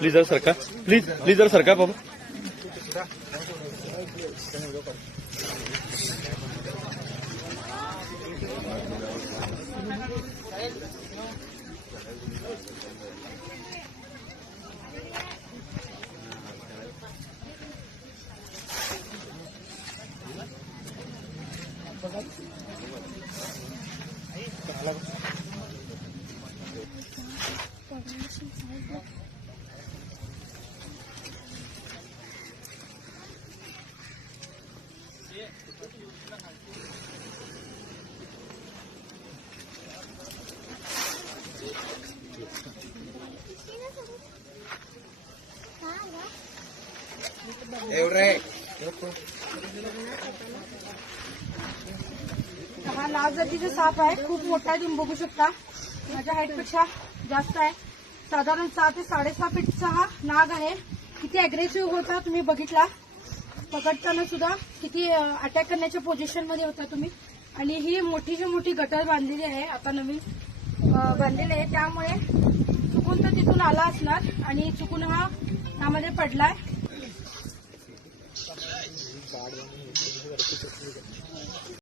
Please जरा सरका, please जरा सरका बाबा. हा लाल जातीचा साप आहे. खूप मोठा आहे, तुम्ही बघू शकता. माझ्या हाईट पेक्षा जास्त आहे. साधारण 6 ते 6.5 फीटचा हा नाग आहे. किती अग्रेसिव्ह होता तुम्ही बघितला. पकडताना सुद्धा किती अटॅक करण्याच्या पोझिशन मध्ये होता तुम्ही. आणि ही मोठीची मोठी गटर बांधलेली आहे, आता नवीन बांधलेली आहे. त्यामुळे चुकून तर तिथून आला असणार आणि चुकून हा त्यामध्ये पडलाय.